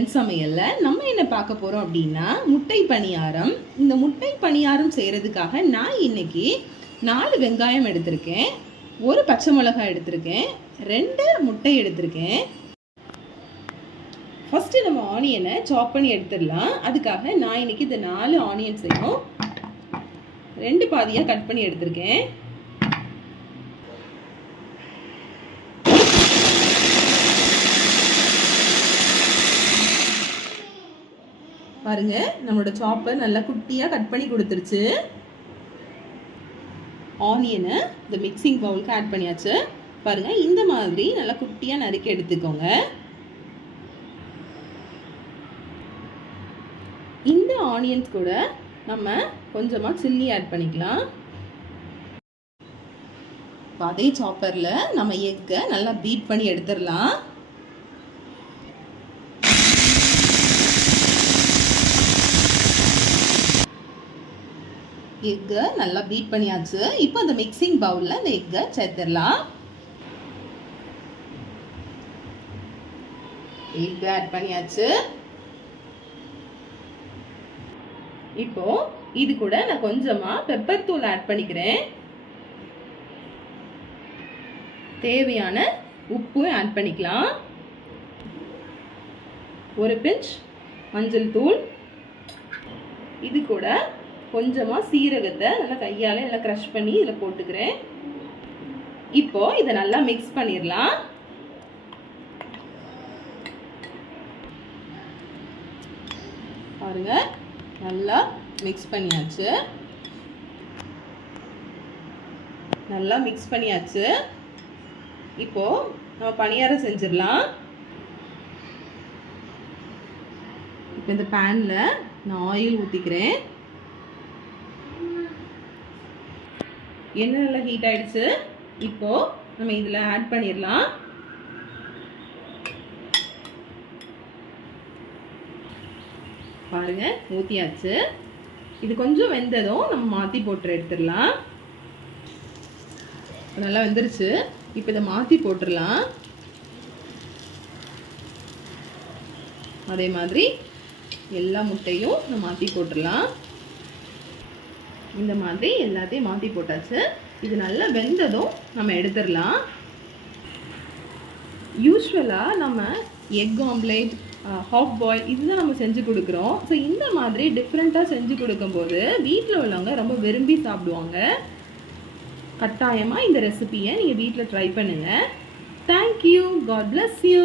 வெண் சமையல்ல நம்ம என்ன பார்க்க போறோம் அப்படின்னா முட்டை பணியாரம். இந்த முட்டை பணியாரம் செய்யறதுக்காக நான் இன்னைக்கு 4 வெங்காயம் எடுத்திருக்கேன், 1 பச்சை மிளகாய் எடுத்திருக்கேன், 2 முட்டை எடுத்திருக்கேன். ஃபர்ஸ்ட் நம்ம ஆனியனை சாப் பண்ணி எடுத்துடலாம். அதுக்காக நான் இன்னைக்கு இந்த 4 ஆனியன்ஸையும் 2 பாதியாக கட் பண்ணி எடுத்திருக்கேன். பாருங்க, நம்மளோட சாப்பர் நல்லா குட்டியாக கட் பண்ணி கொடுத்துருச்சு. ஆனியனை இந்த மிக்சிங் பவுலுக்கு ஆட் பண்ணியாச்சு. பாருங்க, இந்த மாதிரி நல்லா குட்டியாக நறுக்கி எடுத்துக்கோங்க. இந்த ஆனியன்ஸ் கூட நம்ம கொஞ்சமாக சில்லி ஆட் பண்ணிக்கலாம். அதே சாப்பரில் நம்ம எக்கை நல்லா பீட் பண்ணி எடுத்துடலாம். எக்கை நல்லா பீட் பண்ணியாச்சு. இப்போ அந்த மிக்சிங் பவுலில் அந்த எக்கை சேர்த்துடலாம். எக் ஆட் பண்ணியாச்சு. இப்போ இது கூட நான் கொஞ்சமா பெப்பர் தூள் ஆட் பண்ணிக்கிறேன். தேவையான உப்பு ஆட் பண்ணிக்கலாம். ஒரு பிஞ்ச் மஞ்சள் தூள். இது கூட கொஞ்சமா சீரகத்தை நல்லா கையால நல்லா கிரஷ் பண்ணி இதில் போட்டுக்கிறேன். இப்போ இதை நல்லா மிக்ஸ் பண்ணிடலாம். பாருங்க, நல்லா மிக்ஸ் பண்ணியாச்சு. நல்லா மிக்ஸ் பண்ணியாச்சு. இப்போ நம்ம பணியாரம் செஞ்சிடலாம். இப்போ இந்த பேன்ல நான் ஆயில் ஊற்றிக்கிறேன். எண்ணெய் நல்லா ஹீட் ஆயிடுச்சு. இப்போ நம்ம இதில் ஆட் பண்ணிடலாம். பாருங்க, ஊற்றியாச்சு. இது கொஞ்சம் வெந்ததும் நம்ம மாற்றி போட்டு எடுத்துடலாம். நல்லா வெந்துருச்சு. இப்போ இதை மாற்றி போட்டுடலாம். அதே மாதிரி எல்லா முட்டையும் நம்ம மாற்றி போட்டுடலாம். இந்த மாதிரி எல்லாத்தையும் மாற்றி போட்டாச்சு. இது நல்லா வெந்ததும் நம்ம எடுத்துடலாம். யூஸ்வலாக நம்ம எக் ஆம்லேட், ஹாஃப் பாயில் இதுதான் நம்ம செஞ்சு கொடுக்குறோம். ஸோ இந்த மாதிரி டிஃப்ரெண்ட்டாக செஞ்சு கொடுக்கும்போது வீட்டில் உள்ளவங்க ரொம்ப விரும்பி சாப்பிடுவாங்க. கட்டாயமாக இந்த ரெசிபியை நீங்கள் வீட்டில் ட்ரை பண்ணுங்கள். தேங்க்யூ. God bless you.